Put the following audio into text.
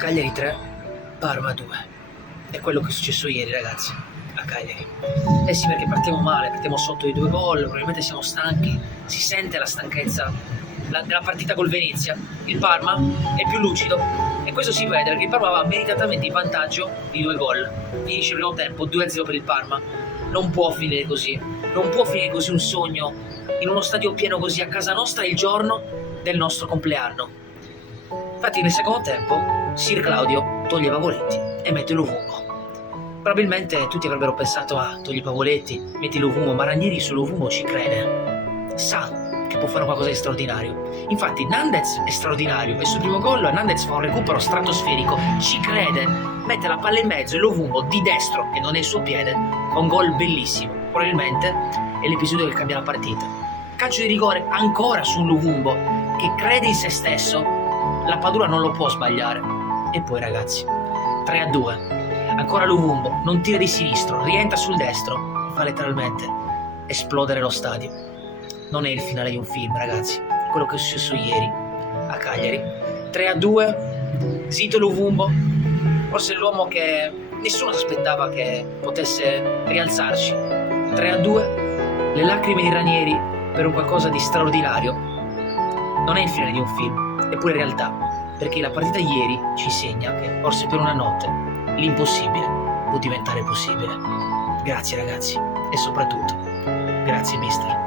Cagliari 3, Parma 2. È quello che è successo ieri, ragazzi, a Cagliari. Eh sì, perché partiamo male, partiamo sotto i 2 gol, probabilmente siamo stanchi, si sente la stanchezza della partita col Venezia. Il Parma è più lucido e questo si vede perché il Parma va meritatamente in vantaggio di 2 gol. Finisce il primo tempo, 2-0 per il Parma. Non può finire così, non può finire così un sogno in uno stadio pieno così a casa nostra il giorno del nostro compleanno. Infatti nel secondo tempo Sir Claudio toglie Pavoletti e mette Lovumbo. Probabilmente tutti avrebbero pensato togli Pavoletti, metti Lovumbo, ma Ranieri su Lovumbo ci crede, sa che può fare qualcosa di straordinario. Infatti Nandez è straordinario e sul primo gol Nandez fa un recupero stratosferico, ci crede, mette la palla in mezzo e Lovumbo di destro, che non è il suo piede, fa un gol bellissimo. Probabilmente è l'episodio che cambia la partita. Calcio di rigore ancora su Lovumbo che crede in se stesso. La Padula non lo può sbagliare. E poi ragazzi, 3-2. Ancora Lovumbo, non tira di sinistro, rientra sul destro, fa letteralmente esplodere lo stadio. Non è il finale di un film, ragazzi, è quello che è successo ieri a Cagliari. 3-2, zitto Lovumbo, forse l'uomo che nessuno si aspettava che potesse rialzarci. 3-2, le lacrime di Ranieri per un qualcosa di straordinario. Non è il finale di un film, eppure realtà, perché la partita ieri ci insegna che forse per una notte l'impossibile può diventare possibile. Grazie ragazzi e soprattutto grazie mister.